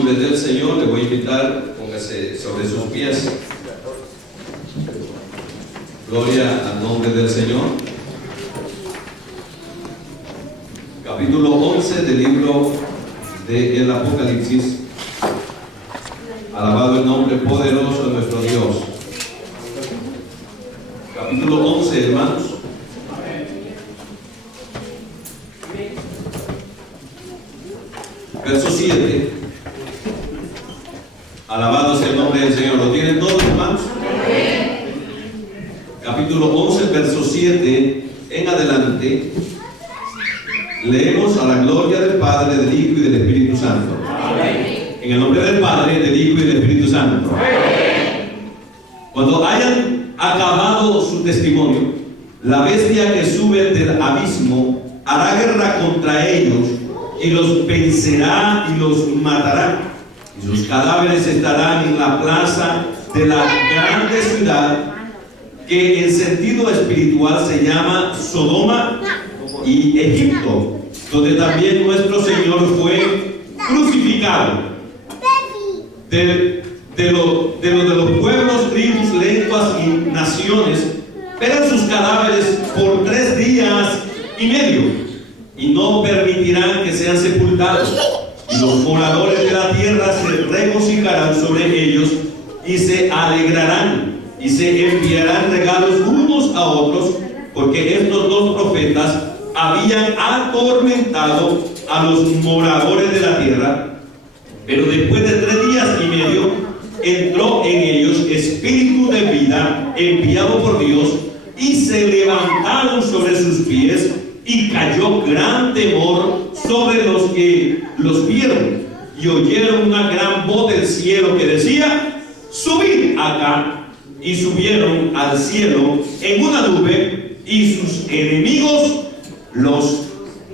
nombre del Señor, le voy a invitar, póngase sobre sus pies. Gloria al nombre del Señor. Capítulo 11 del libro del Apocalipsis. Alabado el nombre poderoso de nuestro Dios. Capítulo 11, hermanos. Verso 7. Alabado sea el nombre del Señor. ¿Lo tienen todos, hermanos? Capítulo 11, verso 7 en adelante. Leemos a la gloria del Padre, del Hijo y del Espíritu Santo. En el nombre del Padre, del Hijo y del Espíritu Santo. Cuando hayan acabado su testimonio, la bestia que sube del abismo hará guerra contra ellos y los vencerá y los matará. Y sus cadáveres estarán en la plaza de la grande ciudad, que en sentido espiritual se llama Sodoma y Egipto, donde también nuestro Señor fue crucificado. De los pueblos, tribus, lenguas y naciones verán sus cadáveres por 3 días y medio, y no permitirán que sean sepultados. Y los moradores de la tierra se regocijarán sobre ellos y se alegrarán y se enviarán regalos unos a otros, porque estos 2 profetas habían atormentado a los moradores de la tierra. Pero después de 3 días y medio entró en ellos espíritu de vida enviado por Dios, y se levantaron sobre sus pies, y cayó gran temor sobre los que los vieron, y oyeron una gran voz del cielo que decía: subid acá. Y subieron al cielo en una nube, y sus enemigos los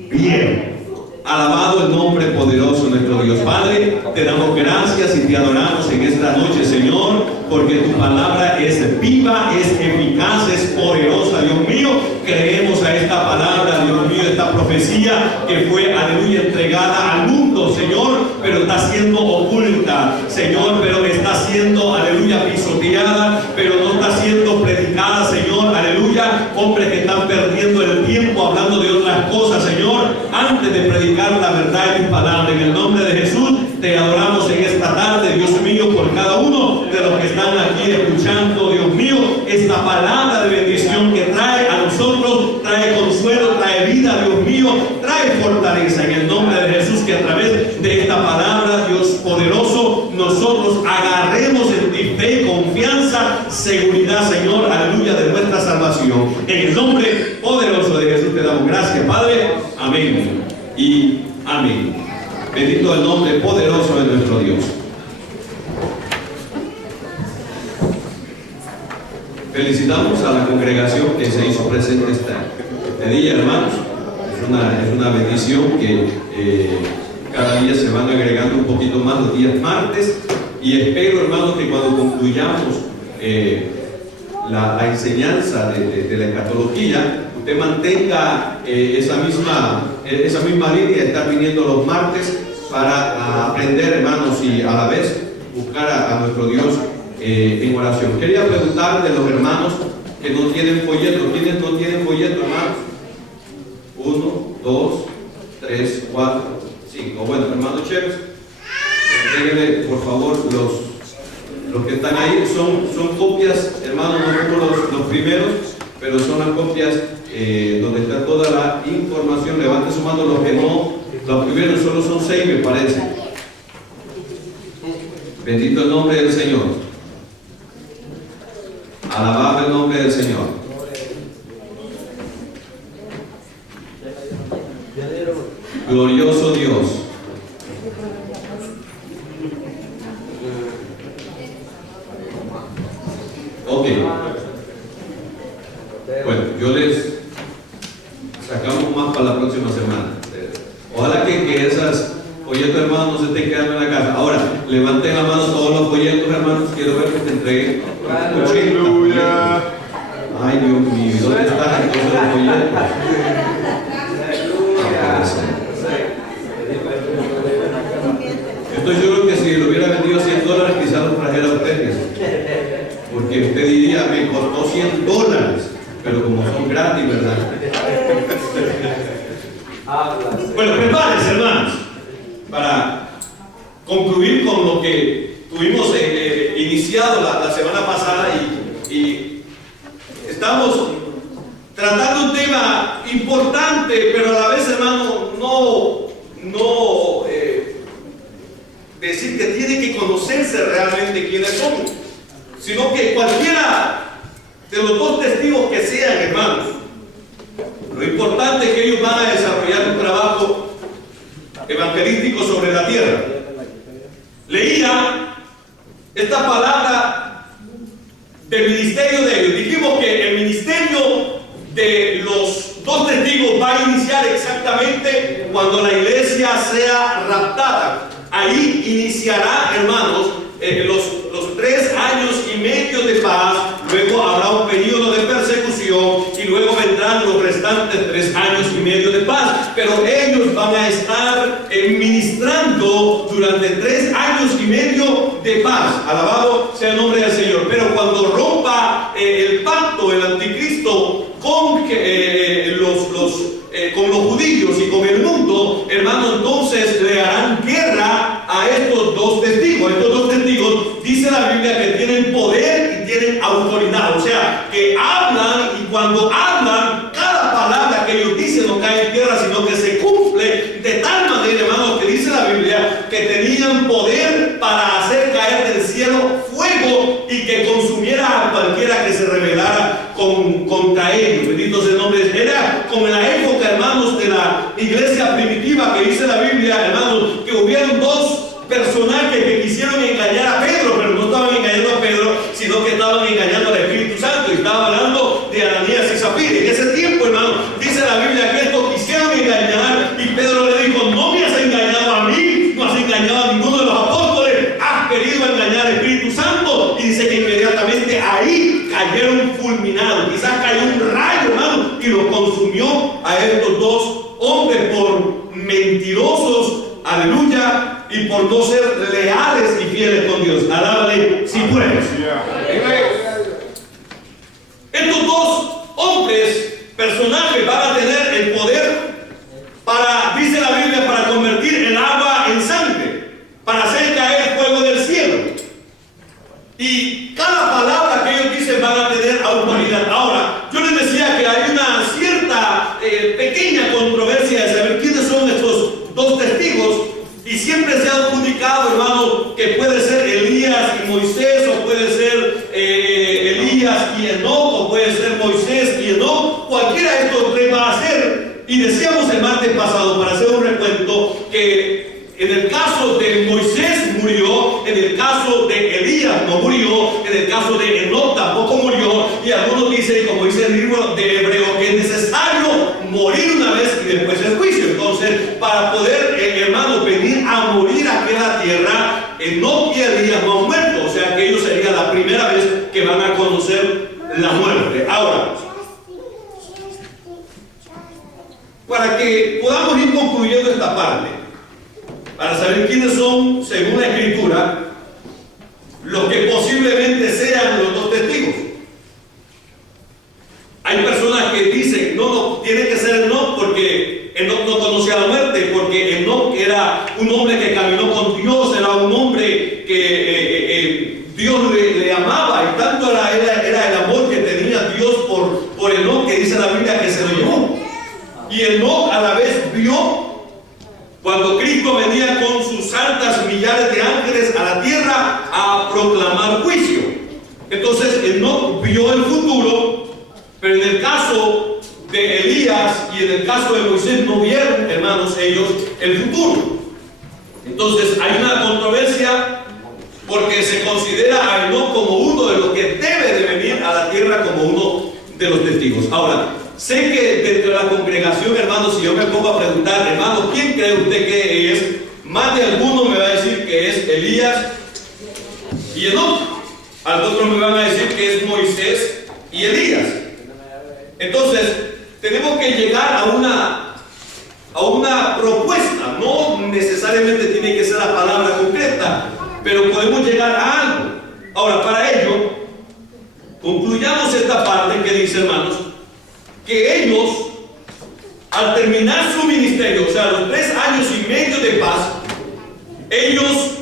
vieron. Alabado el nombre poderoso de nuestro Dios. Padre, te damos gracias y te adoramos en esta noche, Señor, porque tu palabra es viva, es eficaz, es poderosa, Dios mío. Creemos a esta palabra, Dios mío, esta profecía que fue, aleluya, entregada al mundo, Señor, pero está siendo oculta, Señor, pero está siendo, aleluya, pisoteada, pero no está siendo predicada, Señor, aleluya. Hombres que están perdiendo el tiempo hablando de otras cosas, Señor, antes de predicar la verdad de tu palabra. En el nombre de Jesús te adoramos en esta tarde, Dios mío, por cada uno de los que están aquí escuchando, Dios mío, esta palabra de bendición que trae a nosotros, trae consuelo, trae vida, Dios mío, trae fortaleza. En el nombre de Jesús, que a través de esta palabra, Dios poderoso, nosotros agarremos en ti fe, confianza, seguridad, Señor, aleluya, de nuestra salvación. En el nombre poderoso de Jesús te damos gracias, Padre. Amén y amén. Bendito el nombre poderoso de nuestro Dios. Felicitamos a la congregación que se hizo presente este día, hermanos. Es una bendición que cada día se van agregando un poquito más los días martes, y espero, hermanos, que cuando concluyamos la enseñanza de la escatología, usted mantenga esa misma línea de estar viniendo los martes para aprender, hermanos, y a la vez buscar a nuestro Dios en oración. Quería preguntarle a los hermanos que no tienen folleto. ¿Quiénes no tienen folleto, hermanos? 1, 2, 3, 4, 5. Bueno, hermanos Chévez, déjenle por favor los que están ahí. Son copias, hermanos, no como los primeros, pero son las copias donde está toda la información. Levante su mano los que no. Los primeros solo son 6, me parece. Bendito el nombre del Señor. Alabado el nombre del Señor. Glorioso Dios. Ok. Bueno, yo les sacamos más para la próxima semana. Ojalá que esas folletos, hermanos, no se estén quedando en la casa. Ahora, levanten la mano todos los folletos, hermanos. Quiero ver que te entreguen 80. Ay, Dios mío, ¿dónde están entonces los folletos? Estoy seguro que si Bueno, prepárense, hermanos, para concluir con lo que tuvimos iniciado la semana pasada y estamos tratando un tema importante, pero a la vez, hermano, no decir que tiene que conocerse realmente quiénes son, sino que cualquiera de los dos testigos que sean, hermanos, lo importante es que ellos van a desarrollar un trabajo evangelístico sobre la tierra. Leía esta palabra del ministerio de ellos. Dijimos que el ministerio de los dos testigos va a iniciar exactamente cuando la iglesia sea raptada. Ahí iniciará, hermanos, los 3 años y medio de paz. Luego habrá un periodo de persecución y luego vendrán los restantes 3 años y medio de paz. Pero ellos van a estar ministrando durante 3 años y medio de paz. Alabado sea el nombre del Señor. Pero cuando rompa el pacto, el anticristo, con los judíos y con el mundo, hermano, entonces le harán guerra a estos dos testigos. Estos dos testigos, dice la Biblia, que tienen poder y tienen autoridad. O sea, que hablan, y cuando hablan, cada palabra que ellos dicen no cae en tierra, sino que se cumple de tal manera, hermanos, que dice la Biblia, que tenían poder para hacer caer del cielo fuego y que consumiera a cualquiera que se rebelara contra ellos. Bendito sea el nombre. Era como en la época, hermanos, de la iglesia primitiva, que dice la Biblia, hermanos, que hubieron 2 personajes que quisieron engañar a Pedro, pero no estaban engañando a Pedro, sino que estaban engañando al Espíritu Santo. Y estaba hablando de Ananías y Zafira. En ese tiempo, hermano, dice la Biblia que estos quisieron engañar, y Pedro le dijo: no me has engañado a mí, no has engañado a ninguno de los apóstoles, has querido engañar al Espíritu Santo. Y dice que inmediatamente ahí cayeron fulminados. Quizás cayó un rayo, hermano, y los consumió a estos 2 hombres por mentirosos, aleluya, y por no ser leales y fieles con Dios. Alábale si puedes. Estos 2 hombres, personajes, van a tener el poder para, dice la Biblia, para convertir el agua en sangre, para hacer caer fuego del cielo. Y cada palabra que ellos dicen van a tener autoridad. Ahora, yo les decía que hay una cierta pequeña controversia de saber quiénes son estos 2 testigos, y siempre se ha adjudicado, hermano, que puede ser Elías y Moisés, o puede ser Elías y Enoc, o puede ser Moisés y Enoc. Cualquiera de estos 3 va a ser. Y decíamos el martes pasado, para hacer un recuento, que en el caso de Moisés murió, en el caso de Elías no murió, en el caso de Enoc tampoco murió, y algunos dicen, como dice el libro de Hebreo, que es necesario morir una vez y después el juicio. Entonces, para poder, hermanos, venir a morir aquí en la tierra, Enoc y Elías no han muerto. O sea que ellos sería la primera vez que van a conocer la muerte. Ahora, para que podamos ir concluyendo esta parte, para saber quiénes son, según la Escritura, los que posiblemente sean los 2 testigos. Hay personas que dicen, no, tiene que ser Enoc, porque Enoc no conocía la muerte, porque Enoc era un hombre que caminó con Dios, era un hombre que Dios le amaba, y tanto era el amor que tenía Dios por Enoc, que dice la Biblia que se lo llevó. Y Enoc a la vez vio cuando Cristo venía con sus santas millares de ángeles a la tierra a proclamar juicio. Entonces Enoc vio el futuro, pero en el caso de Elías y en el caso de Moisés no vieron, hermanos, ellos el futuro. Entonces hay una controversia, porque se considera a Enoc como uno de los que debe de venir a la tierra como uno de los testigos. Ahora, sé que dentro de la congregación, hermanos, si yo me pongo a preguntar, hermano, ¿quién cree usted que es? Más de alguno me va a decir que es Elías y Enoc. Al otro me van a decir que es Moisés y Elías. Entonces, tenemos que llegar a una propuesta. No necesariamente tiene que ser la palabra concreta, pero podemos llegar a algo. Ahora, para ello, concluyamos esta parte que dice, hermanos, que ellos al terminar su ministerio, o sea, los 3 años y medio de paz, ellos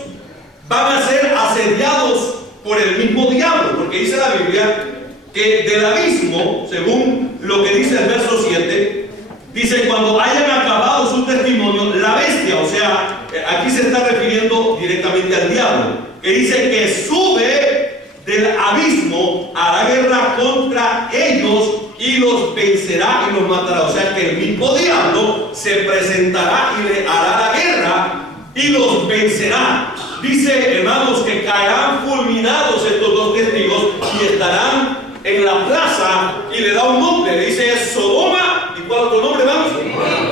van a ser asediados por el mismo diablo, porque dice la Biblia que del abismo, según lo que dice el verso 7, dice: cuando hayan acabado su testimonio, la bestia, o sea, aquí se está refiriendo directamente al diablo, que dice que sube del abismo, hará guerra contra ellos y los vencerá y los matará. O sea que el mismo diablo se presentará y le hará la guerra y los vencerá. Dice, hermanos, que caerán fulminados estos 2 testigos y estarán en la plaza, y le da un nombre, le dice Sodoma. ¿Y cuál otro nombre, hermanos?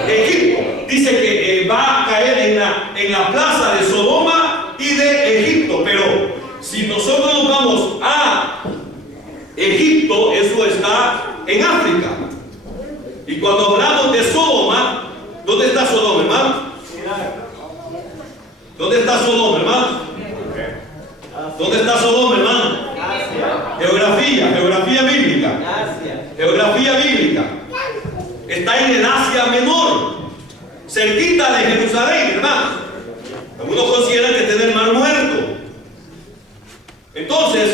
Egipto. Dice que va a caer en la plaza de Sodoma y de Egipto. Pero si nosotros nos vamos a Egipto, eso está en África. Y cuando hablamos de Sodoma, ¿dónde está Sodoma, hermano? ¿Dónde está Sodoma, hermano? ¿Dónde está Sodoma, hermano? Geografía bíblica. Geografía bíblica. Está en el Asia Menor, cerquita de Jerusalén, hermano. Algunos consideran que está en el Mar Muerto. Entonces,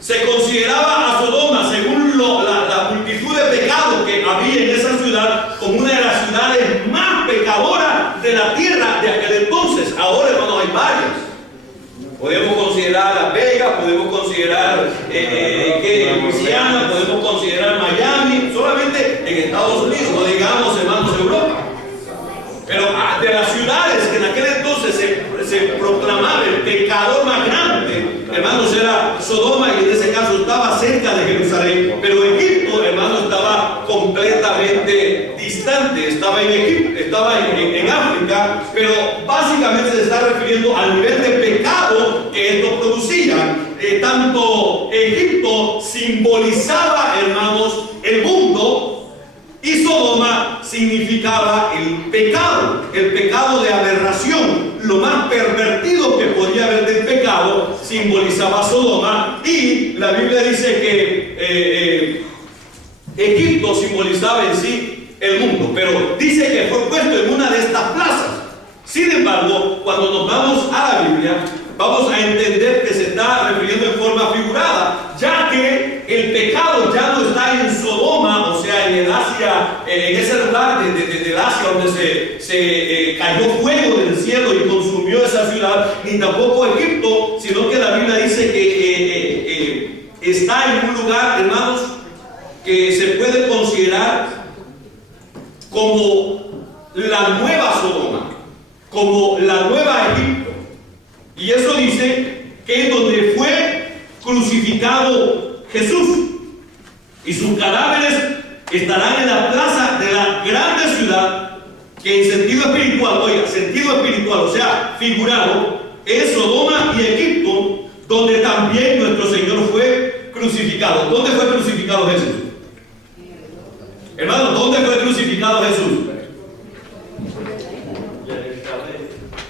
se consideraba a Sodoma, según la multitud de pecados que había en esa ciudad, como una de las ciudades más pecadoras de la tierra de aquel entonces. Ahora, hermanos, hay varias. Podemos considerar Las Vegas, podemos considerar Luisiana, podemos considerar Miami, solamente en Estados Unidos, no digamos, hermanos, Europa. Pero de las ciudades que en aquel entonces se proclamaba el pecador más grande, hermanos, era Sodoma, y en ese caso estaba cerca de Jerusalén. Pero Egipto, hermanos, estaba completamente distante, estaba en Egipto, estaba en África, pero básicamente se está refiriendo al nivel de pecado que esto producía. Tanto Egipto simbolizaba, hermanos, el mundo, y Sodoma significaba el pecado de aberración. Lo más pervertido que podía haber del pecado simbolizaba Sodoma, y la Biblia dice que Egipto simbolizaba en sí el mundo, pero dice que fue puesto en una de estas plazas. Sin embargo, cuando nos vamos a la Biblia, vamos a entender que se está refiriendo en forma figurada, ya que el pecado ya no está en Sodoma, o sea, en el Asia, en ese lugar del Asia donde se cayó fuego del cielo y consumió esa ciudad, ni tampoco Egipto, sino que la Biblia dice que está en un lugar, hermanos, que se puede considerar como la nueva Sodoma, como la nueva Egipto. Y eso dice que es donde fue crucificado Jesús, y sus cadáveres estarán en la plaza de la grande ciudad, que en sentido espiritual, oiga, sentido espiritual, o sea, figurado, es Sodoma y Egipto, donde también nuestro Señor fue crucificado. ¿Dónde fue crucificado Jesús? Hermano, ¿dónde fue crucificado Jesús?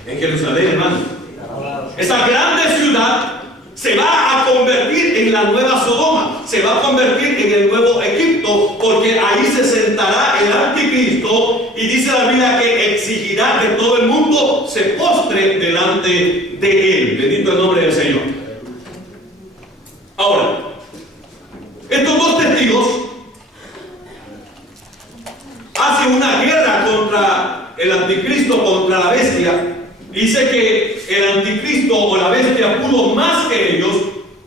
En Jerusalén, hermano. Esa grande ciudad se va a convertir en la nueva Sodoma, se va a convertir en el nuevo Egipto, porque ahí se sentará el anticristo, y dice la Biblia que exigirá que todo el mundo se postre delante de él. Bendito el nombre del Señor. Ahora, estos 2 testigos hacen una guerra contra el anticristo, contra la bestia. Dice que el anticristo o la bestia pudo más que ellos,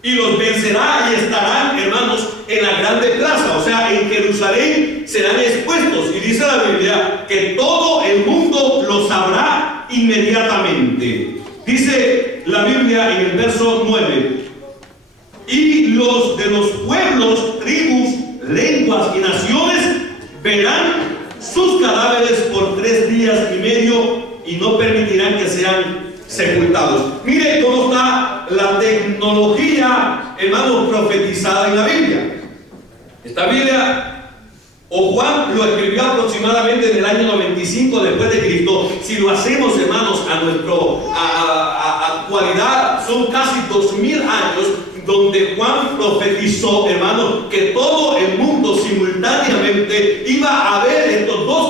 y los vencerá, y estarán, hermanos, en la grande plaza, o sea, en Jerusalén serán expuestos. Y dice la Biblia que todo el mundo lo sabrá inmediatamente. Dice la Biblia en el verso 9: y los de los pueblos, tribus, lenguas y naciones verán sus cadáveres por 3 días y medio, y no permitirán que sean sepultados. Mire cómo está la tecnología, hermanos, profetizada en la Biblia. Esta Biblia, o Juan lo escribió aproximadamente en el año 95 después de Cristo. Si lo hacemos, hermanos, a nuestra actualidad, son casi 2000 años donde Juan profetizó, hermanos, que todo el mundo simultáneamente iba a ver estos 2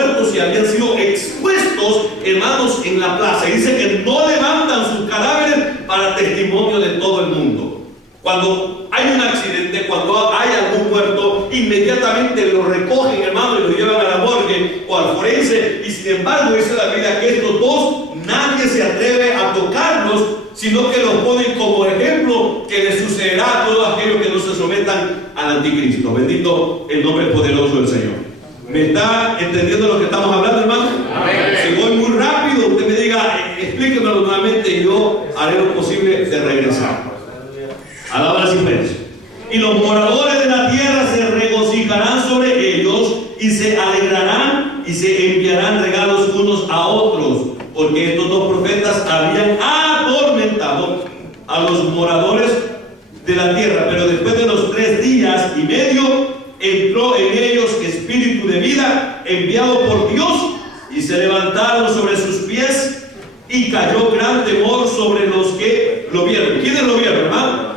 muertos y habían sido expuestos, hermanos, en la plaza. Y dice que no levantan sus cadáveres para testimonio de todo el mundo. Cuando hay un accidente, cuando hay algún muerto, inmediatamente lo recogen, hermano, y lo llevan a la morgue o al forense. Y sin embargo, dice la Biblia que estos dos, nadie se atreve a tocarlos, sino que los ponen como ejemplo que les sucederá a todos aquellos que no se sometan al anticristo. Bendito el nombre poderoso del Señor. ¿Me está entendiendo lo que estamos hablando, hermano? Amén. Si voy muy rápido, usted me diga, explíquemelo nuevamente y yo haré lo posible de regresar. Alaba las imprensas. Y los moradores de la tierra se regocijarán sobre ellos y se alegrarán y se enviarán regalos unos a otros, porque estos dos profetas habían atormentado a los moradores de la tierra. Pero después de los 3 días y medio entró en ellos espíritu de vida enviado por Dios, y se levantaron sobre sus pies y cayó gran temor sobre los que lo vieron. ¿Quiénes lo vieron, hermano?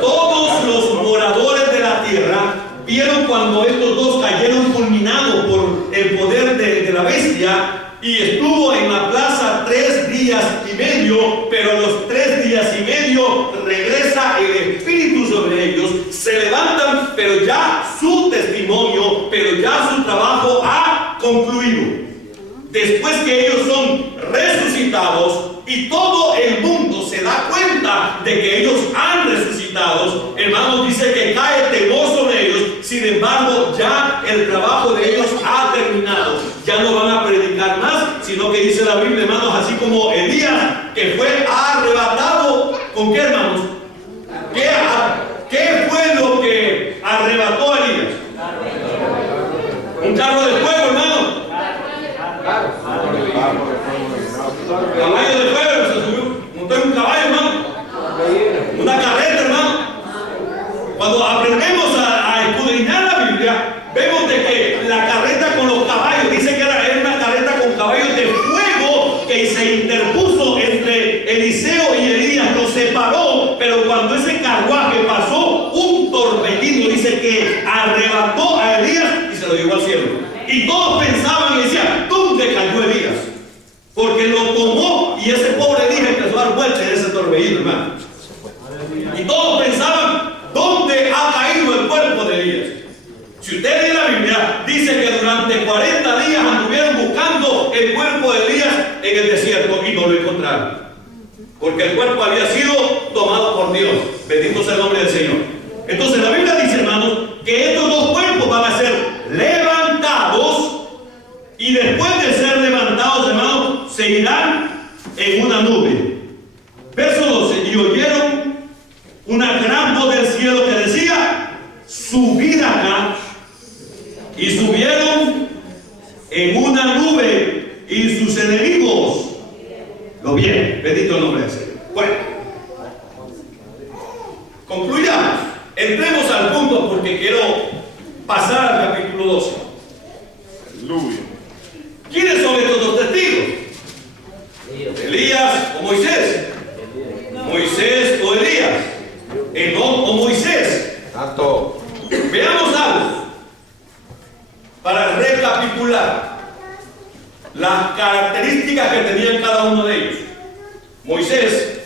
Todos los moradores de la tierra vieron cuando estos dos cayeron fulminados por el poder de la bestia. Y estuvo en la plaza 3 días y medio, pero los 3 días y medio regresa el espíritu sobre ellos, se levantan, pero ya su testimonio, pero ya su trabajo ha concluido. Después que ellos son resucitados y todo el mundo se da cuenta de que ellos han resucitado, hermanos, dice que cae temor sobre ellos. Sin embargo, ya el trabajo de ellos ha terminado. Ya no van a predicar más, sino que dice la Biblia, hermanos, así como Elías, que fue arrebatado. ¿Con qué, hermanos? ¿Qué fue lo que arrebató a Elías? Un carro de fuego, hermano. Caballo de fuego, se subió, montó en un caballo, hermano. Una carreta, hermano. Cuando aprendemos a escudriñar la Biblia, vemos de que la carreta con los caballos, dice que era una carreta con caballos de fuego que se interpuso entre Eliseo y Elías, los separó, pero cuando ese carruaje pasó, un torbellino, dice que arrebató a Elías y se lo llevó al cielo. Y todos pensaban y decían, ¿dónde cayó Elías? Porque lo tomó y ese pobre Elías empezó a dar vueltas en ese torbellino, hermano. Y todos pensaban, ¿dónde ha caído el cuerpo de Elías? Si usted lee la Biblia, dice que durante 40 días anduvieron buscando el cuerpo de Elías en el desierto y no lo encontraron. Porque el cuerpo había sido tomado por Dios. Bendito sea el nombre del Señor. Entonces la Biblia dice, hermanos, que estos dos cuerpos van a ser levantados, y después de ser levantados, hermanos, se irán en una nube. Verso 12, y oyeron una gran voz del cielo que decía, subid acá. Y subieron en una nube y sus enemigos lo vieron. Bendito el nombre de Dios. Bueno, concluyamos. Entremos al punto porque quiero pasar al capítulo 12. Aleluya. ¿Quiénes son estos dos testigos? Elías o Moisés. Moisés o Elías. Enoc o Moisés. Tanto. Veamos algo para recapitular las características que tenían cada uno de ellos. Moisés,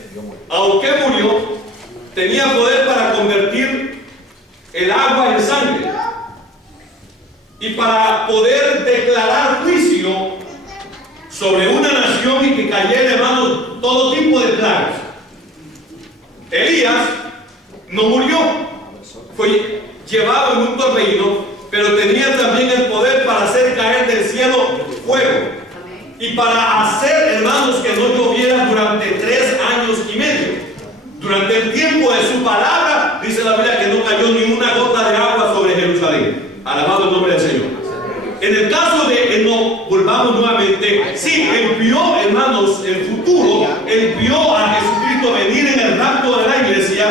aunque murió, tenía poder para convertir el agua en sangre y para poder declarar juicio sobre una nación y que cayera, hermanos, todo tipo de plagas. Elías no murió, fue llevado en un torbellino, pero tenía también el poder para hacer caer del cielo fuego y para hacer, hermanos, que no lloviera durante 3 años y medio. Durante el tiempo de su palabra, dice la Biblia que no cayó ni una gota de agua sobre Jerusalén. Alabado el nombre del Señor. En el caso de Enoc, volvamos nuevamente, sí, él vio, hermanos, el futuro, él vio a Jesucristo venir en el rapto de la iglesia.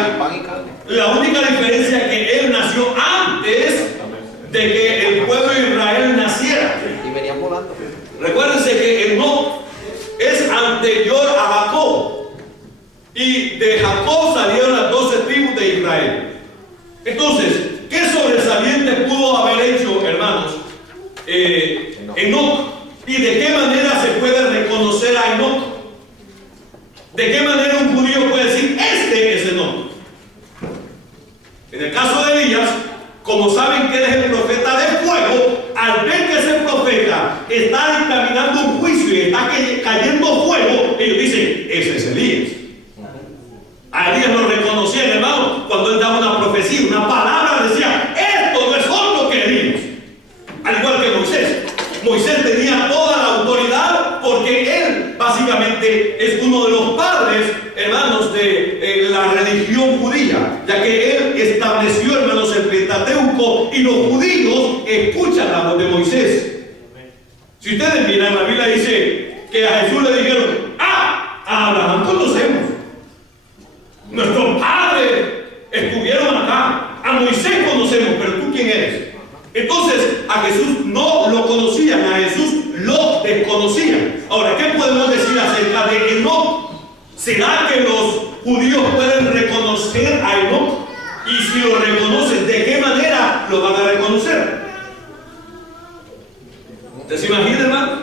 La única diferencia es que él nació antes de que el pueblo de Israel naciera. Y venía volando. Recuérdense que Enoc es anterior a Jacob. Y de Jacob salieron las 12 tribus de Israel. Entonces, ¿qué sobresaliente pudo haber hecho, hermanos, Enoc. ¿Y de qué manera se puede reconocer a Enoc? ¿De qué manera un judío puede decir, este es Enoc? En el caso de Elías, como saben que él es el profeta de fuego, al ver que ese profeta está encaminando un juicio y está cayendo fuego, ellos dicen, ese es Elías. A Elías lo reconocían, hermano, cuando él daba una profecía, una palabra, decía, esto no es otro que Elías. Al igual que Moisés. Moisés tenía toda la autoridad porque él básicamente es uno de los padres, hermanos, de la religión judía, ya que él estableció, hermanos, el Pentateuco, y los judíos escuchan la voz de Moisés. Si ustedes miran, la Biblia dice que a Jesús le dijeron, a Abraham conocemos, nuestros padres estuvieron acá, a Moisés conocemos, pero ¿tú quién eres? Entonces a Jesús no lo conocían, a Jesús lo desconocían. Ahora, ¿qué podemos decir acerca de Enoc? ¿Será que los judíos pueden reconocer a Enoc? Y si lo reconocen, ¿de qué manera lo van a reconocer? ¿Usted se imagina, hermano?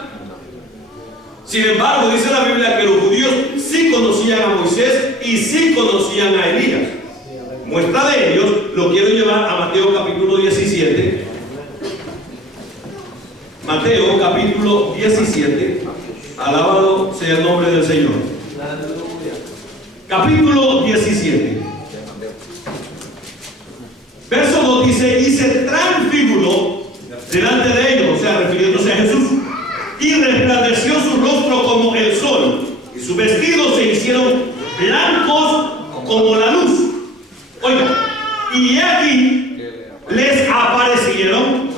Sin embargo, dice la Biblia que los judíos sí conocían a Moisés y sí conocían a Elías. Muestra de ellos lo quiero llevar a Mateo capítulo 17. Mateo capítulo 17. Alabado sea el nombre del Señor. Capítulo 17. Verso 2 dice, y se transfiguró delante de ellos, o sea, refiriéndose a Jesús, y resplandeció su rostro como el sol, y sus vestidos se hicieron blancos como la luz. Oiga, y aquí les aparecieron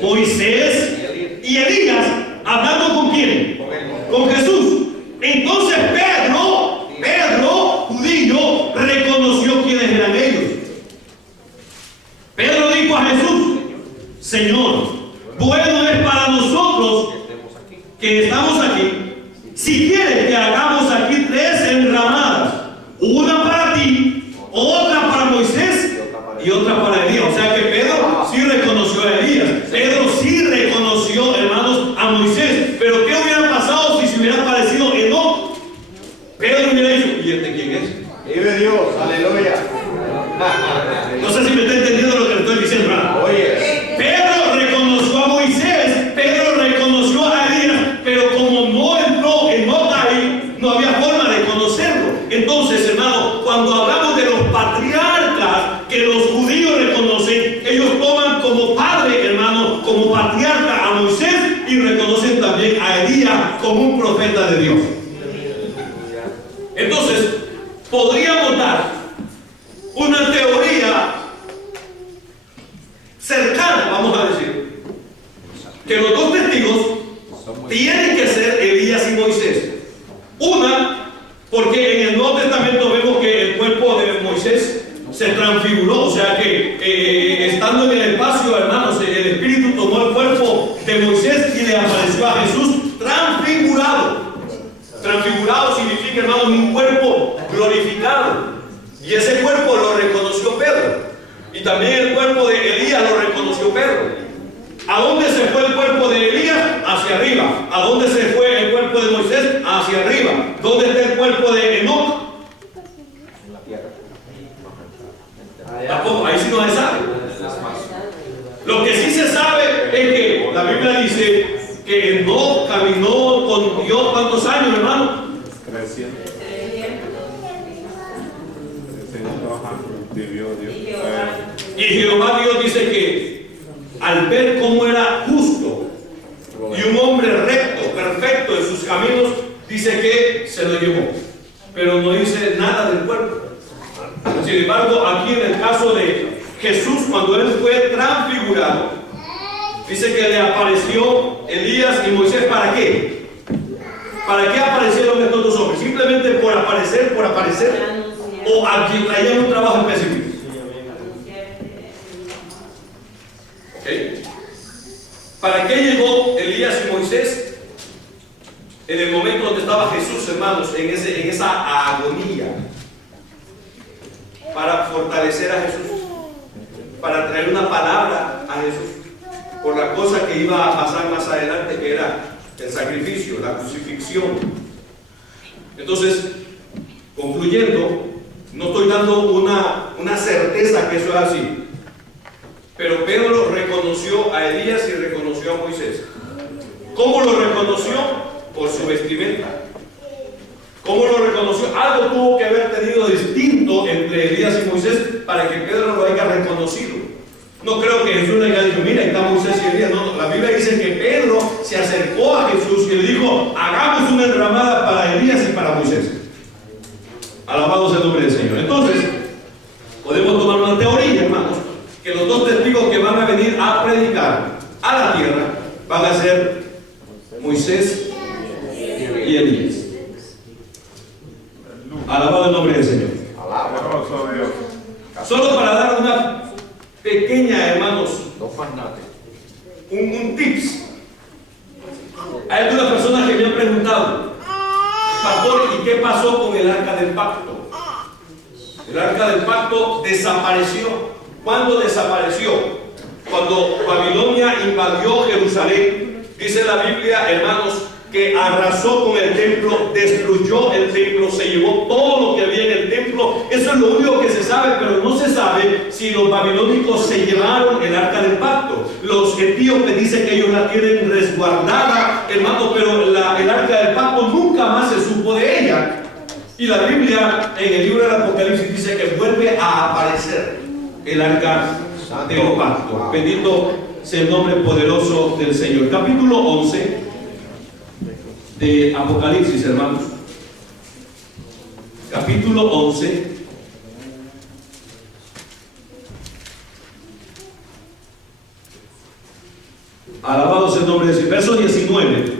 Moisés y Elías, hablando ¿con quién? Con Jesús. Entonces Pedro, judío, reconoció quiénes eran ellos. Pedro dijo a Jesús, Señor, bueno es para nosotros que estamos aquí, si quieres que hagamos aquí 3 enramadas, una para ti, otra para Moisés y otra para Elías. O sea que Pedro sí reconoció a Elías, Pedro sí reconoció, hermanos, a Moisés. Pero ¿qué hubiera pasado si se hubiera aparecido Enoc? Pedro hubiera dicho, ¿y este quién es? Vive Dios, aleluya. No sé si me está entendiendo lo que le estoy diciendo, hermano. Pedro reconoció a Moisés, Pedro reconoció a Elías, pero como no entró Enoc ahí, no había forma de conocerlo. Entonces, hermano, cuando hablamos de los patriarcas que los judíos reconocen, ellos toman como padre, hermano, como patriarca a Moisés, y reconocen también a Elías como un profeta de Dios. Entonces, podríamos dar una teoría cercana, vamos a decir, que los dos testigos tienen que ser Elías y Moisés. Una, porque en el Nuevo Testamento vemos que el cuerpo de Moisés se transfiguró, o sea que estando en el espacio, hermanos, el Espíritu tomó el cuerpo de Moisés y le apareció a Jesús transfigurado. Transfigurado significa, hermanos, un cuerpo glorificado. Y ese cuerpo lo reconoció Pedro. Y también el cuerpo de Elías lo reconoció Pedro. ¿A dónde se fue el cuerpo de Elías? Hacia arriba. ¿A dónde se fue el cuerpo de Moisés? Hacia arriba. ¿Dónde está el cuerpo de Enoc? En la tierra. Tampoco, ahí sí no se sabe. Lo que sí se sabe es que la Biblia dice que Enoc caminó con Dios ¿cuántos años, hermano? 300. Y Jehová Dios dice que al ver cómo era justo y un hombre recto, perfecto en sus caminos, dice que se lo llevó, pero no dice nada del cuerpo. Sin embargo, aquí en el caso de Jesús, cuando él fue transfigurado, dice que le apareció Elías y Moisés. ¿Para qué? ¿Para qué aparecieron estos dos hombres? ¿Simplemente por aparecer, o aquí traían un trabajo específico? ¿Okay? ¿Para qué llegó Elías y Moisés? En el momento donde estaba Jesús, hermanos, en esa agonía, para fortalecer a Jesús, para traer una palabra a Jesús. por la cosa que iba a pasar más adelante, que era el sacrificio, la crucifixión. Entonces, concluyendo, no estoy dando una certeza que eso es así, pero Pedro reconoció a Elías y reconoció a Moisés. ¿Cómo lo reconoció? Por su vestimenta. ¿Cómo lo reconoció? Algo tuvo que haber tenido distinto entre Elías y Moisés para que Pedro lo haya reconocido. No creo que Jesús le haya dicho, mira, ahí está Moisés y Elías. No, la Biblia dice que Pedro se acercó a Jesús y le dijo, hagamos una enramada para Elías y para Moisés. Alabado sea el nombre del Señor. Entonces, podemos tomar una teoría, hermanos, que los dos testigos que van a venir a predicar a la tierra van a ser Moisés y Elías. Alabado el nombre del Señor. Solo para dar una pequeña, hermanos, un tips. Hay algunas personas que me han preguntado, pastor, ¿y qué pasó con el arca del pacto? El arca del pacto desapareció. ¿Cuándo desapareció? Cuando Babilonia invadió Jerusalén. Dice la Biblia, hermanos, que arrasó con el templo, destruyó el templo, se llevó todo lo que había en el templo. Eso es lo único que se sabe, pero no se sabe si los babilónicos se llevaron el arca del pacto. Los etíopes dicen que ellos la tienen resguardada, hermano, pero el arca del pacto nunca más se supo de ella. Y la Biblia en el libro del Apocalipsis dice que vuelve a aparecer el arca del pacto. Bendito sea el nombre poderoso del Señor. Capítulo 11 de Apocalipsis, hermanos. Capítulo 11. Alabado sea el nombre del Señor. Verso 19.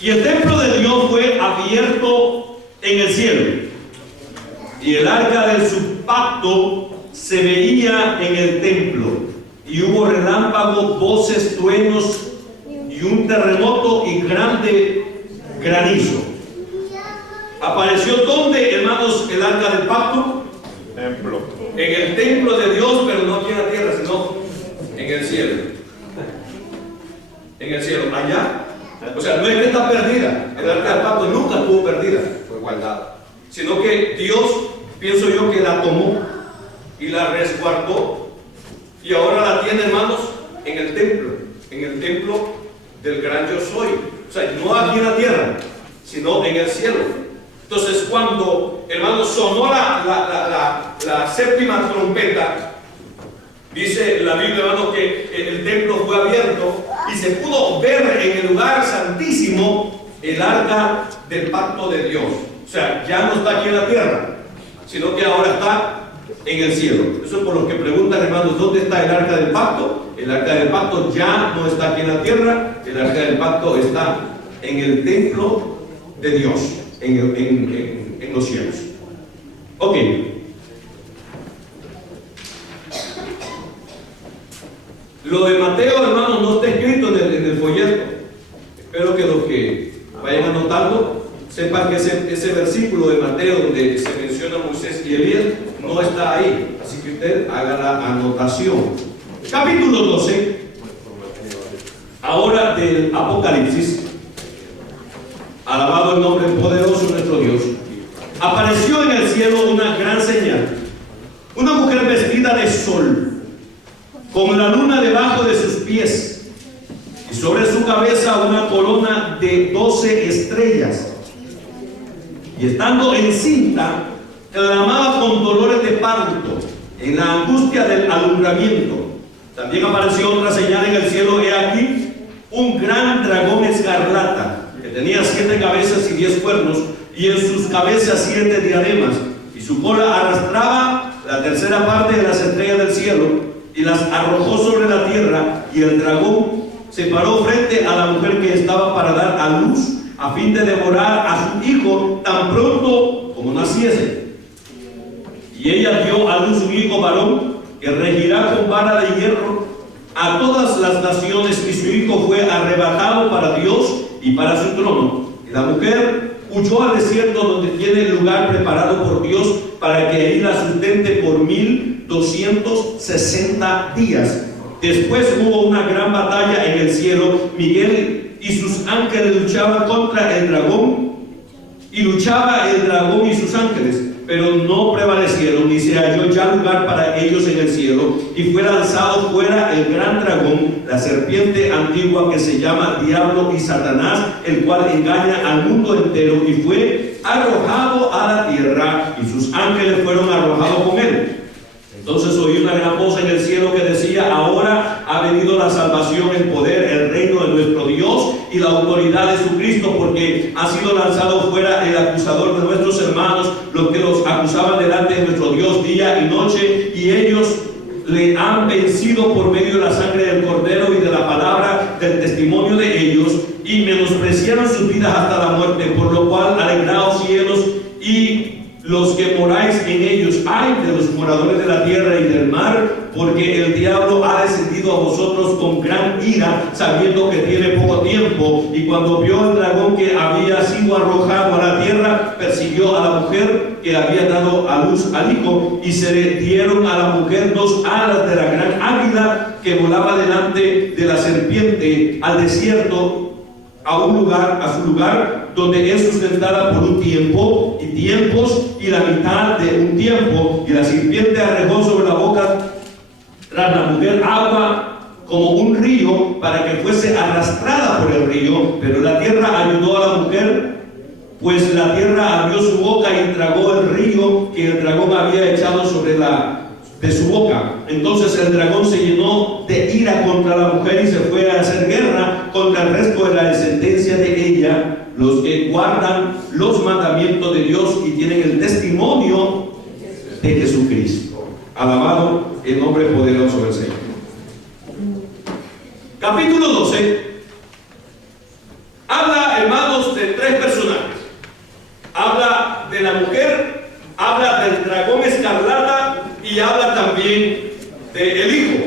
Y el templo de Dios fue abierto en el cielo, y el arca de su pacto se veía en el templo, y hubo relámpagos, voces, truenos y un terremoto y grande granizo. ¿Apareció dónde, hermanos, el arca del pacto? Templo. En el templo de Dios, pero no aquí en la tierra, sino en el cielo. En el cielo, allá. O sea, no es que está perdida. El arca del pacto nunca estuvo perdida, Fue guardada. sino que Dios, pienso yo, que la tomó y la resguardó, y ahora la tiene, hermanos, en el templo del gran yo soy. O sea, no aquí en la tierra, sino en el cielo. Entonces, cuando, hermanos, sonó la séptima trompeta, dice la Biblia, hermanos, que el templo fue abierto y se pudo ver en el lugar santísimo el arca del pacto de Dios. O sea, ya no está aquí en la tierra, sino que ahora está en el cielo. Eso es por lo que preguntan, hermanos, ¿dónde está el arca del pacto? El arca del pacto ya no está aquí en la tierra. El arca del pacto está en el templo de Dios, en los cielos. Ok. Lo de Mateo, hermanos, no está escrito en el folleto. Espero que los que vayan anotando sepan que ese versículo de Mateo donde se menciona a Moisés y Elías no está ahí. Así que usted haga la anotación. Capítulo 12, ahora del Apocalipsis. Alabado el nombre poderoso de nuestro Dios. Apareció en el cielo una gran señal, una mujer vestida de sol, con la luna debajo de sus pies, y sobre su cabeza una corona de 12 estrellas. Y estando encinta, clamaba con dolores de parto, en la angustia del alumbramiento. También apareció otra señal en el cielo, he aquí, un gran dragón escarlata, que tenía 7 cabezas y 10 cuernos, y en sus cabezas 7 diademas, y su cola arrastraba la tercera parte de las estrellas del cielo, y las arrojó sobre la tierra. Y el dragón se paró frente a la mujer que estaba para dar a luz, a fin de devorar a su hijo tan pronto como naciese. Y ella dio a luz un hijo varón, que regirá con vara de hierro a todas las naciones, y su hijo fue arrebatado para Dios y para su trono. Y la mujer huyó al desierto, donde tiene el lugar preparado por Dios, para que ahí la sustente por 1260 días. Después hubo una gran batalla en el cielo. Miguel y sus ángeles luchaban contra el dragón, y luchaba el dragón y sus ángeles, pero no prevalecieron, ni se halló ya lugar para ellos en el cielo, y fue lanzado fuera el gran dragón, la serpiente antigua que se llama Diablo y Satanás, el cual engaña al mundo entero, y fue arrojado a la tierra, y sus ángeles fueron arrojados con él. Entonces oí una gran voz en el cielo que decía: ahora ha venido la salvación, el poder, el reino de nuestro Dios y la autoridad de su Cristo, porque ha sido lanzado fuera el acusador de nuestros hermanos, los que los acusaban delante de nuestro Dios día y noche, y ellos le han vencido por medio de la sangre del Cordero y de la palabra del testimonio de ellos, y menospreciaron sus vidas hasta la muerte, por lo cual alegraos cielos y los que moráis en ellos. Ay de los moradores de la tierra y del mar, porque el diablo ha descendido a vosotros con gran ira, sabiendo que tiene poco tiempo. Y cuando vio el dragón que había sido arrojado a la tierra, persiguió a la mujer que había dado a luz al hijo, y se le dieron a la mujer 2 alas de la gran águila que volaba delante de la serpiente al desierto, a su lugar donde es sustentada por un tiempo y tiempos y la mitad de un tiempo. Y la serpiente arrojó sobre la boca tras la mujer agua como un río, para que fuese arrastrada por el río, pero la tierra ayudó a la mujer, pues la tierra abrió su boca y tragó el río que el dragón había echado de su boca. Entonces el dragón se llenó de ira contra la mujer y se fue a hacer guerra contra el resto de la descendencia de ella, los que guardan los mandamientos de Dios y tienen el testimonio de Jesucristo. Alabado el nombre poderoso del Señor. Capítulo 12 habla, hermanos, de 3 personajes. Habla de la mujer, habla del dragón escarlata y habla también del hijo.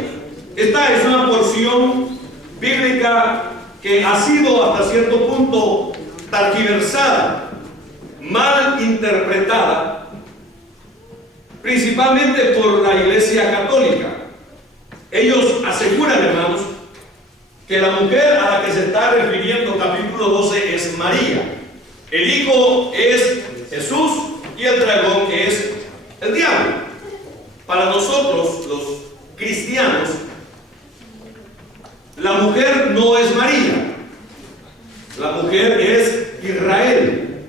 Esta es una porción bíblica que ha sido hasta cierto punto tergiversada, mal interpretada, principalmente por la Iglesia Católica. Ellos aseguran, hermanos, que la mujer a la que se está refiriendo capítulo 12 es María, el hijo es Jesús y el dragón es el diablo. Para nosotros los cristianos, la mujer no es María, la mujer es Israel,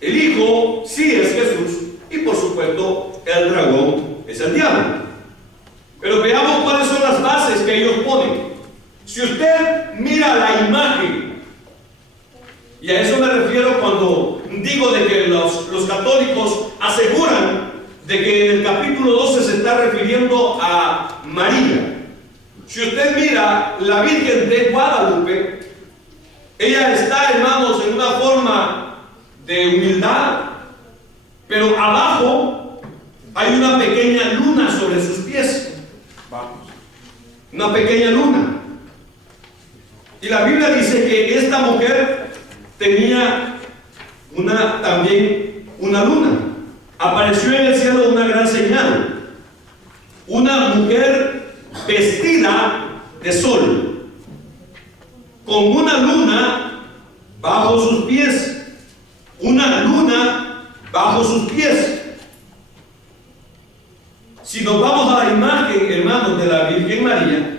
el hijo sí es Jesús y por supuesto el dragón es el diablo. Pero veamos cuáles son las bases que ellos ponen. Si usted mira la imagen, y a eso me refiero cuando digo de que los católicos aseguran de que en el capítulo 12 se está refiriendo a María. Si usted mira la Virgen de Guadalupe, ella está, hermanos, en una forma de humildad, pero abajo hay una pequeña luna sobre sus pies. Una pequeña luna. Y la Biblia dice que esta mujer tenía también una luna. Apareció en el cielo una gran señal, una mujer vestida de sol, con una luna bajo sus pies, una luna bajo sus pies. Si nos vamos a la imagen, hermanos, de la Virgen María,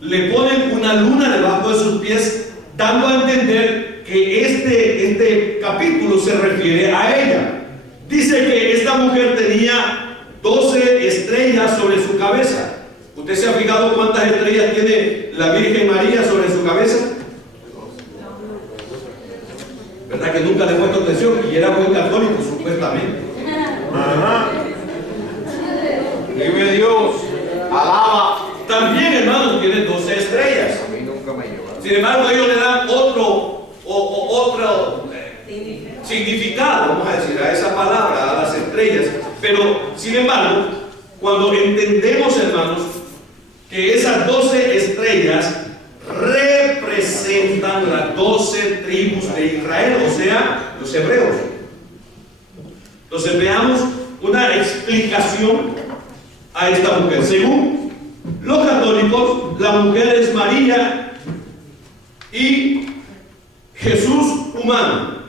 le ponen una luna debajo de sus pies, dando a entender que este capítulo se refiere a ella. Dice que esta mujer tenía 12 estrellas sobre su cabeza. ¿Usted se ha fijado cuántas estrellas tiene la Virgen María sobre su cabeza? ¿Verdad que nunca le he puesto atención? Y era buen católico, supuestamente. Ajá. Vive Dios. Alaba. También, hermanos, tiene 12 estrellas. A mí nunca me llevaron. Sin embargo, ellos le dan otro significado, vamos a decir, a esa palabra, a las estrellas. Pero, sin embargo, cuando entendemos, hermanos, que esas 12 estrellas representan las 12 tribus de Israel, o sea, los hebreos. Entonces veamos una explicación a esta mujer. Según Los católicos, la mujer es María y Jesús humano.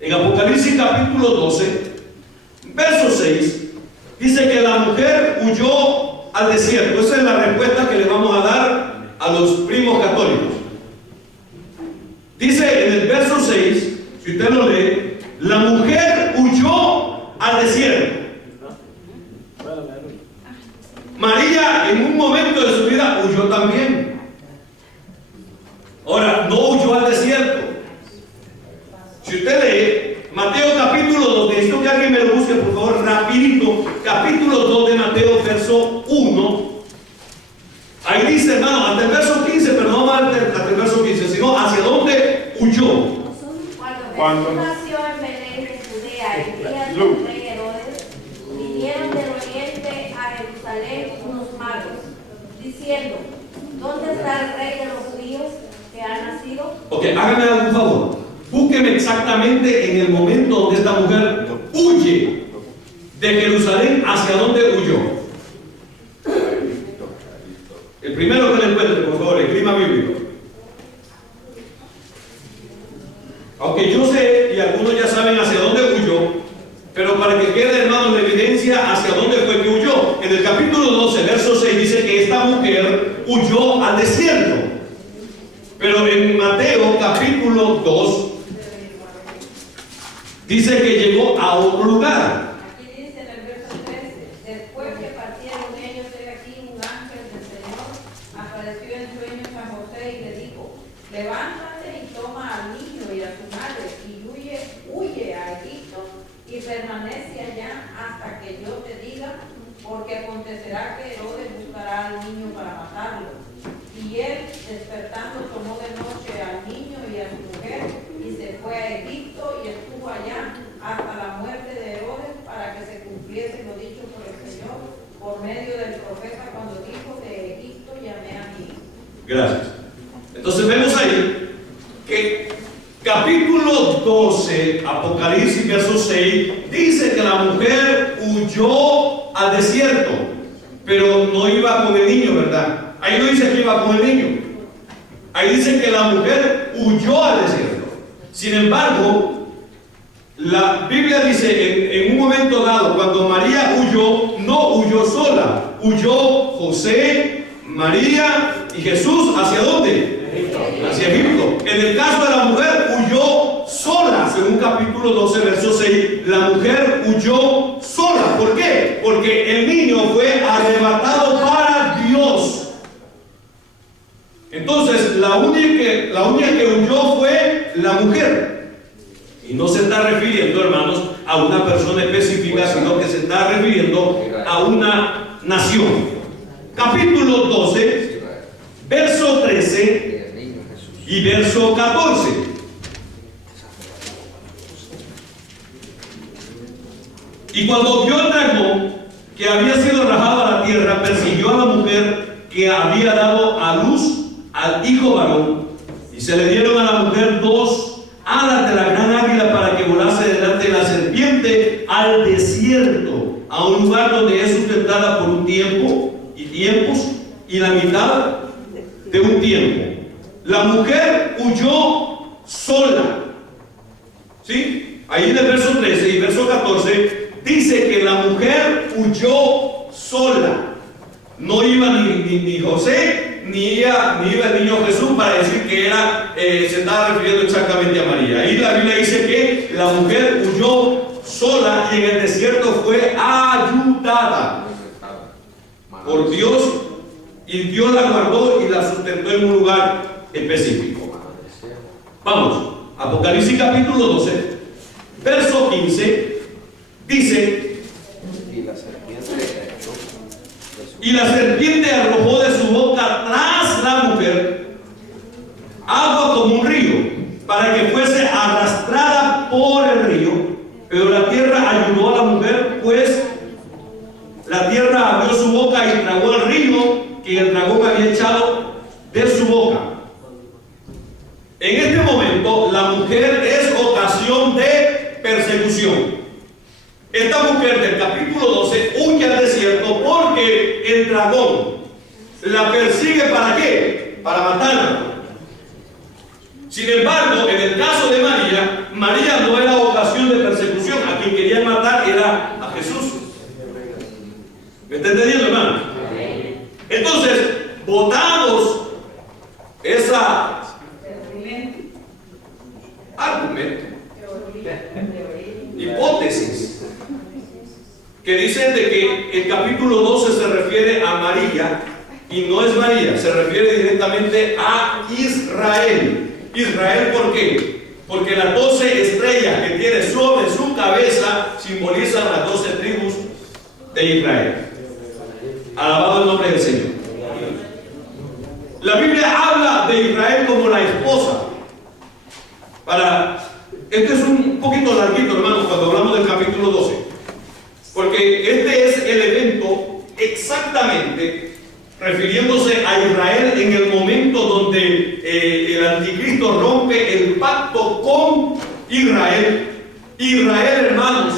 En Apocalipsis capítulo 12, verso 6, dice que la mujer huyó al desierto. Esa es la respuesta que le vamos a dar a los primos católicos. Dice en el verso 6, si usted lo lee, la mujer huyó al desierto. María en un momento de su vida huyó también. Ahora, no huyó al desierto. Si usted lee Mateo capítulo 2, necesito que alguien me lo busque por favor rapidito, capítulo 2 de Mateo, verso 1. Ahí dice, hermano, hasta el verso 15, pero no vamos hasta el verso 15, sino hacia dónde huyó. Cuando Jesús nació en Belén de Judea, el día del rey Herodes, vinieron del oriente a Jerusalén unos magos, diciendo: ¿dónde está el rey de los judíos que ha nacido? Ok, hágame algún favor. Búsqueme exactamente en el momento donde esta mujer huye de Jerusalén, hacia dónde huyó. El primero que le encuentre, por favor, el clima bíblico. Aunque yo sé, y algunos ya saben hacia dónde huyó, pero para que quede, hermano, la evidencia hacia dónde fue que huyó. En el capítulo 12, verso 6, dice que esta mujer huyó al desierto. Pero en Mateo, capítulo 2, dice que llegó a otro lugar. Aquí dice en el verso 13: después que partieron ellos, he aquí un ángel del Señor apareció en sueños a José y le dijo: levántate y toma al niño y a su madre y huye a Egipto y permanece allá hasta que yo te diga, porque acontecerá que Herodes buscará al niño para matarlo. Y él, despertando, tomó de noche al niño y a su mujer y se fue a Egipto y estuvo allá hasta la muerte de Herodes, para que se cumpliese lo dicho por el Señor por medio del profeta, cuando dijo: de Egipto llamé a mi hijo. Gracias. Entonces vemos ahí que capítulo 12, Apocalipsis, verso 6, dice que la mujer huyó al desierto, pero no iba con el niño, ¿verdad? Ahí no dice que iba con el niño. Ahí dice que la mujer huyó al desierto. Sin embargo, la Biblia dice en un momento dado, cuando María huyó, no huyó sola. Huyó José, María y Jesús. ¿Hacia dónde? Hacia Egipto. En el caso de la mujer, huyó sola. Según capítulo 12, verso 6, la mujer huyó sola. ¿Por qué? Porque el niño fue arrebatado para Dios. Entonces, la única que huyó fue la mujer. Y no se está refiriendo, hermanos, a una persona específica, sino que se está refiriendo a una nación. Capítulo 12, verso 13 y verso 14. Y cuando vio el dragón que había sido arrojado a la tierra, persiguió a la mujer que había dado a luz al hijo varón, y se le dieron a la mujer 2 alas de la gran águila para que volase delante de la serpiente al desierto, a un lugar donde es sustentada por un tiempo y tiempos y la mitad de un tiempo. La mujer huyó sola. ¿Sí? Ahí en el verso 13 y verso 14 dice que la mujer huyó sola. No iba ni José ni iba el niño Jesús para decir que se estaba refiriendo exactamente a María. Ahí la Biblia dice que la mujer huyó sola y en el desierto fue ayudada por Dios, y Dios la guardó y la sustentó en un lugar específico. Vamos, Apocalipsis capítulo 12, verso 15, dice: y la serpiente arrojó de su boca tras la mujer agua como un río, para que fuese arrastrada por el río. Pero la tierra ayudó a la mujer, pues la tierra abrió su boca y tragó el río que el dragón había echado de su boca. En este momento, la mujer es ocasión de persecución. esta mujer del capítulo 12 huye al desierto porque el dragón la persigue. ¿Para qué? Para matarla. Sin embargo, en el caso de María, María no era ocasión de persecución. A quien querían matar era a Jesús. ¿Me está entendiendo, hermano? Entonces, votamos esa argumento, hipótesis, que dicen de que el capítulo 12 se refiere a María, y no es María, se refiere directamente a Israel. Israel, ¿por qué? Porque las 12 estrellas que tiene sobre su cabeza simbolizan las 12 tribus de Israel. Alabado el nombre del Señor. La Biblia habla de Israel como la esposa. Esto es un poquito larguito, hermanos, cuando hablamos del capítulo 12, porque este es el evento exactamente refiriéndose a Israel en el momento donde el anticristo rompe el pacto con Israel. Israel, hermanos,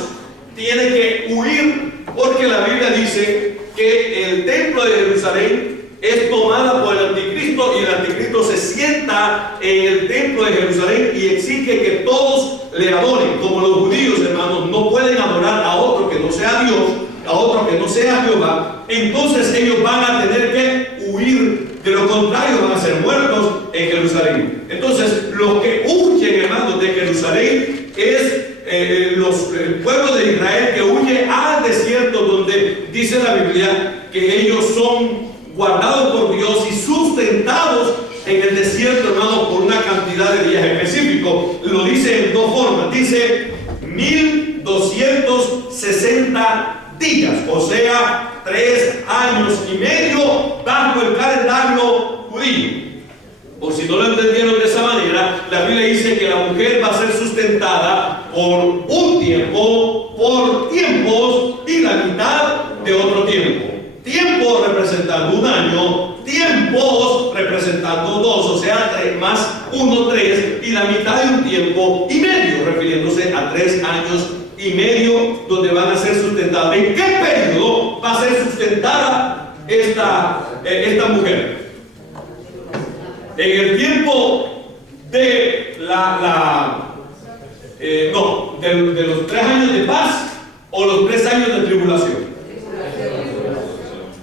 tiene que huir, porque la Biblia dice que el templo de Jerusalén es tomada por el anticristo, y el anticristo se sienta en el templo de Jerusalén y exige que todos le adoren. Como los judíos, hermanos, no pueden adorar a otro que no sea Dios, a otro que no sea Jehová, entonces ellos van a tener que huir. De lo contrario, van a ser muertos en Jerusalén. Entonces, los que huyen, hermanos, de Jerusalén es el pueblo de Israel que huye al desierto, donde dice la Biblia que ellos son guardados por Dios y sustentados en el desierto, hermano, por una cantidad de días específicos. Lo dice en dos formas. Dice 1260 días, o sea, 3 años y medio bajo el calendario judío. Por si no lo entendieron de esa manera, la Biblia dice que la mujer va a ser sustentada por un tiempo, por tiempos, y la mitad de otro tiempo. Tiempo representando un año, tiempos representando 2, o sea, 3 más 1, 3, y la mitad de un tiempo y medio, refiriéndose a 3 años y medio, donde van a ser sustentadas. ¿En qué periodo va a ser sustentada esta mujer? En el tiempo de de los 3 años de paz, o los 3 años de tribulación.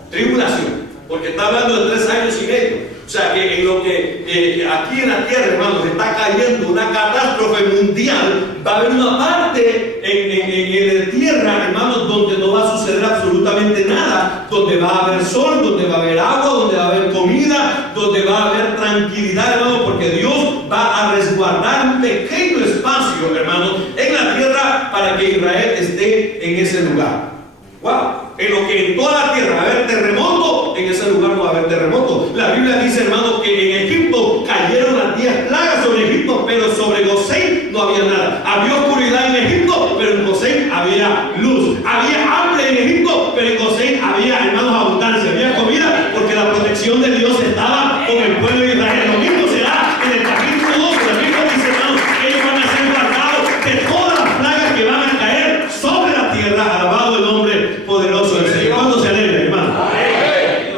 Tribulación, porque está hablando de 3 años y medio. O sea que en lo que aquí en la tierra, hermanos, está cayendo una catástrofe mundial, va a haber una parte en la tierra, hermanos, donde no va a suceder absolutamente nada, donde va a haber sol, donde va a haber agua, donde va a haber comida, donde va a haber tranquilidad, hermanos, porque Dios va a resguardar un pequeño espacio, hermanos, en la tierra para que Israel esté en ese lugar. ¡Wow! En lo que en toda la tierra va a haber terremoto, en ese lugar no va a haber terremoto. La Biblia dice, hermano, que en Egipto cayeron las 10 plagas sobre Egipto, pero sobre Gosén no había nada. Había oscuridad en Egipto, pero en Gosén había luz. Había hambre en Egipto, pero en Gosén había, hermanos, abundancia. Había comida, porque la protección de Dios estaba con el pueblo de Israel. Lo mismo será en el capítulo 12. La Biblia dice, hermanos, ellos van a ser guardados de todas las plagas que van a caer sobre la tierra. Alabado el nombre poderoso del Señor. ¿Cuándo se alegra, hermano?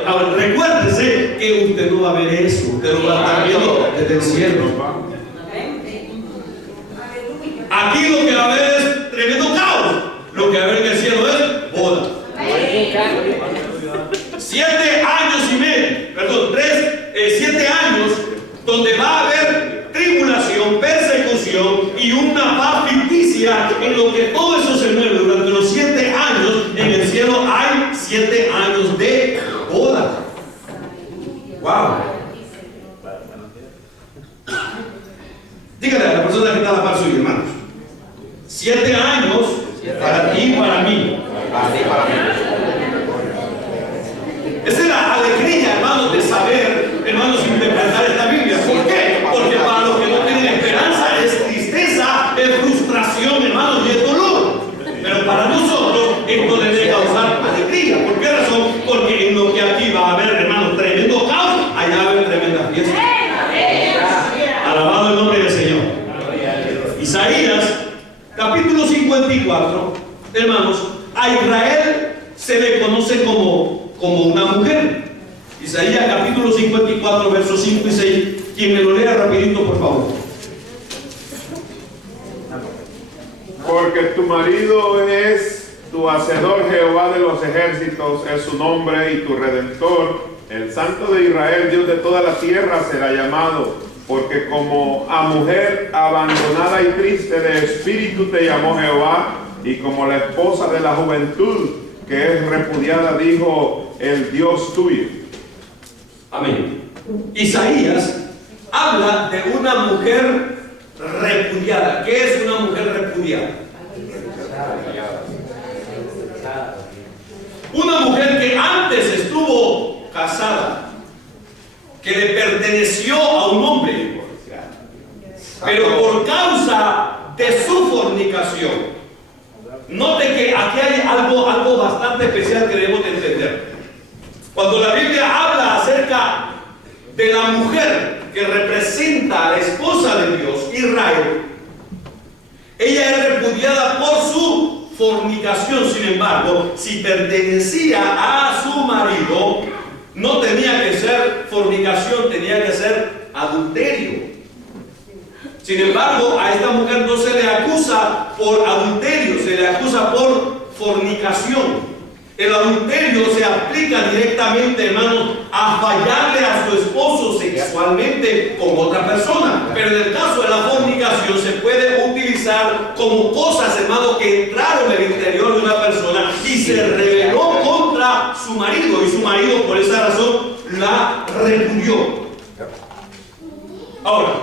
Ahora, recuérdese que usted no va a ver eso, usted lo va a estar viendo desde el cielo. Aquí lo que va a haber es tremendo caos. Lo que va a haber en el cielo es boda. 7 años y medio, perdón, 7 años donde va a haber tribulación, persecución y una paz ficticia, en lo que todo eso se mueve. Durante los 7 años en el cielo hay 7 años de boda. ¡Wow! Dígale a la persona que está a la par suya, hermanos. 7 años para ti y para mí. Esa es la alegría, hermanos, de saber, hermanos, interpretar esta Biblia. ¿Por qué? Porque para los que no tienen esperanza es tristeza, es frustración, hermanos, y es dolor. Pero para nosotros esto debe causar alegría. ¿Por qué razón? Porque en lo que aquí va a haber, hermanos, tremendo caos, allá va a haber tremenda fiesta. Alabado el nombre del Señor. Isaías, capítulo 54, hermanos, a Israel se le conoce como una mujer. Isaías capítulo 54, versos 5 y 6. Quien me lo lea rapidito, por favor. Porque tu marido es tu hacedor, Jehová de los ejércitos es su nombre, y tu redentor, el Santo de Israel, Dios de toda la tierra, será llamado. Porque como a mujer abandonada y triste de espíritu te llamó Jehová, y como la esposa de la juventud que es repudiada, dijo el Dios tuyo. Amén. Isaías habla de una mujer repudiada. ¿Qué es una mujer repudiada? Una mujer que antes estuvo casada, que le perteneció a un hombre, pero por causa de su fornicación. Note que aquí hay algo bastante especial que debemos de entender. Cuando la Biblia habla acerca de la mujer que representa a la esposa de Dios, Israel, ella es repudiada por su fornicación. Sin embargo, si pertenecía a su marido, no tenía que ser fornicación, tenía que ser adulterio. Sin embargo, a esta mujer no se le acusa por adulterio, se le acusa por fornicación. El adulterio se aplica directamente, hermanos, a fallarle a su esposo sexualmente con otra persona. Pero en el caso de la fornicación se puede utilizar como cosas, hermanos, que entraron en el interior de una persona y se rebeló contra su marido, y su marido por esa razón la repudió. Ahora,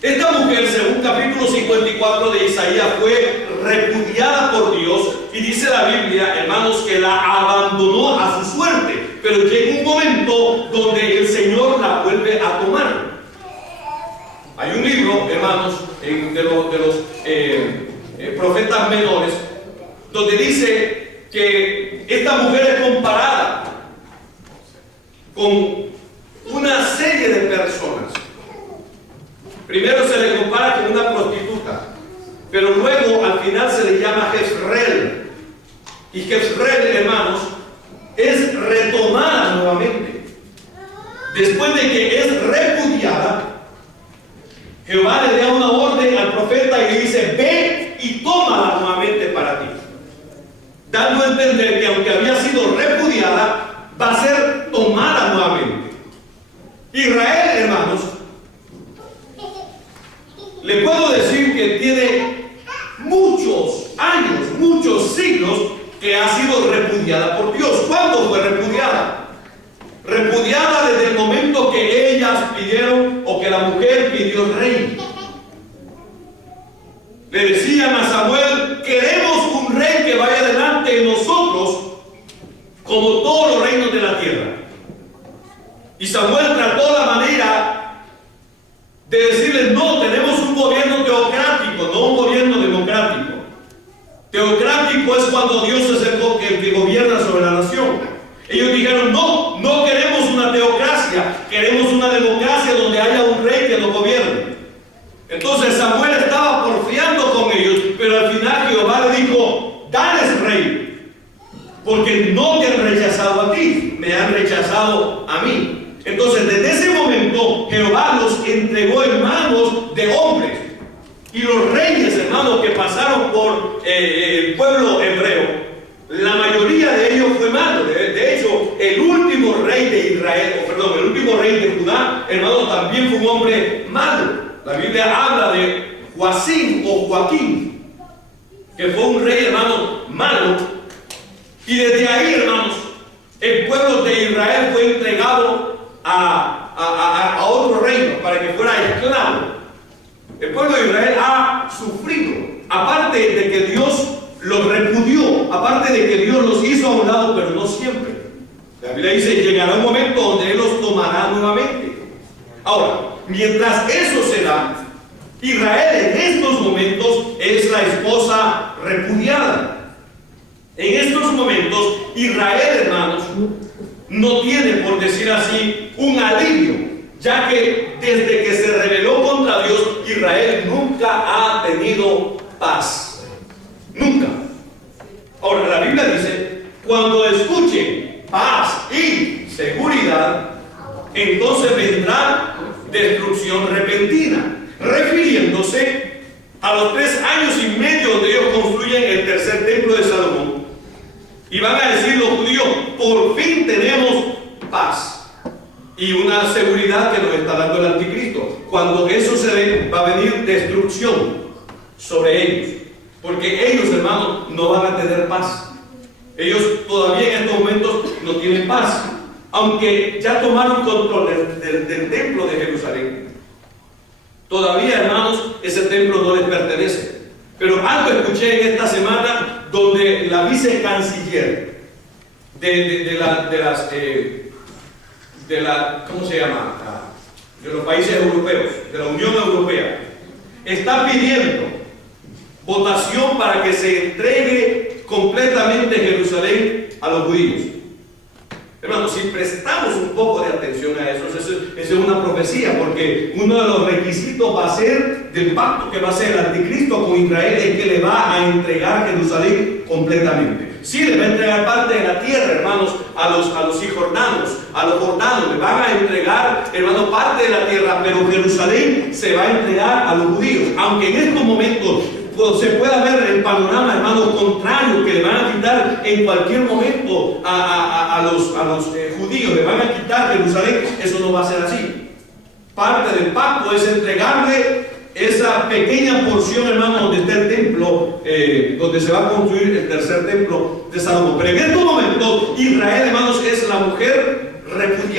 esta mujer, según capítulo 54 de Isaías, fue repudiada por Dios, y dice la Biblia, hermanos, que la abandonó a su suerte. Pero llega un momento donde el Señor la vuelve a tomar. Hay un libro, hermanos, de los profetas menores, donde dice que esta mujer es comparada con una serie de personas. Primero se le compara con una prostituta, pero luego al final se le llama Jezreel. Y Jezreel, hermanos, es retomada nuevamente. Después de que es repudiada, Jehová le da una orden al profeta y le dice: ve y tómala nuevamente para ti, dando a entender que aunque había sido repudiada, va a ser tomada nuevamente. Israel, hermanos, le puedo decir que tiene muchos años, muchos siglos que ha sido repudiada por Dios. ¿Cuándo fue repudiada? Repudiada desde el momento que ellas pidieron, o que la mujer pidió rey. Le decían a Samuel: queremos un rey que vaya delante de nosotros como todos los reinos de la tierra. Y Samuel trató la manera de decirles: no, tenemos un gobierno teocrático, no un gobierno democrático. Teocrático es cuando Dios es el que gobierna sobre la nación. Ellos dijeron: no, no queremos una teocracia, queremos una democracia donde haya un rey que lo gobierne. Entonces Samuel estaba porfiando con ellos, pero al final Jehová le dijo: dales rey, porque no te han rechazado a ti, me han rechazado a mí. Entonces, desde ese momento, Jehová los entregó en manos de hombres. Y los reyes, hermanos, que pasaron por el pueblo hebreo, la mayoría de ellos fue malo. De hecho, el último rey de Israel, el último rey de Judá, hermanos, también fue un hombre malo. La Biblia habla de Joacim o Joaquín, que fue un rey, hermano, malo. Y desde ahí, hermanos, el pueblo de Israel fue entregado a otro reino para que fuera esclavo. El pueblo de Israel ha sufrido, aparte de que Dios los repudió, aparte de que Dios los hizo a un lado, pero no siempre. La Biblia dice: llegará un momento donde Él los tomará nuevamente. Ahora, mientras eso se da, Israel en estos momentos es la esposa repudiada. En estos momentos, Israel, hermanos, no tiene, por decir así, un alivio, ya que desde que se rebeló contra Dios, Israel nunca ha tenido paz. Ahora, la Biblia dice, cuando escuchen paz y seguridad, entonces vendrá destrucción repentina, refiriéndose a los 3 años y medio donde ellos construyen el tercer templo de Salomón. Y van a decir los judíos, por fin tenemos paz y una seguridad que nos está dando el anticristo. Cuando eso se dé, va a venir destrucción sobre ellos, porque ellos, hermanos, no van a tener paz. Ellos todavía en estos momentos no tienen paz, aunque ya tomaron control del templo de Jerusalén. Todavía, hermanos, ese templo no les pertenece. Pero algo escuché en esta semana donde la vicecanciller ¿cómo se llama? De los países europeos, de la Unión Europea, está pidiendo votación para que se entregue completamente Jerusalén a los judíos. Hermanos, si prestamos un poco de atención a eso, esa es una profecía, porque uno de los requisitos va a ser del pacto que va a hacer el anticristo con Israel, es que le va a entregar Jerusalén completamente. Sí, le va a entregar parte de la tierra, hermanos, a los cisjordanos, a los jordanos, le van a entregar, hermanos, parte de la tierra, pero Jerusalén se va a entregar a los judíos, aunque en estos momentos se pueda ver el panorama, hermanos, contrario, que le van a quitar en cualquier momento a los judíos, le van a quitar Jerusalén. Eso no va a ser así. Parte del pacto es entregarle esa pequeña porción, hermanos, donde está el templo, donde se va a construir el tercer templo de Salomón. Pero en estos momentos, Israel, hermanos, es la mujer repudiada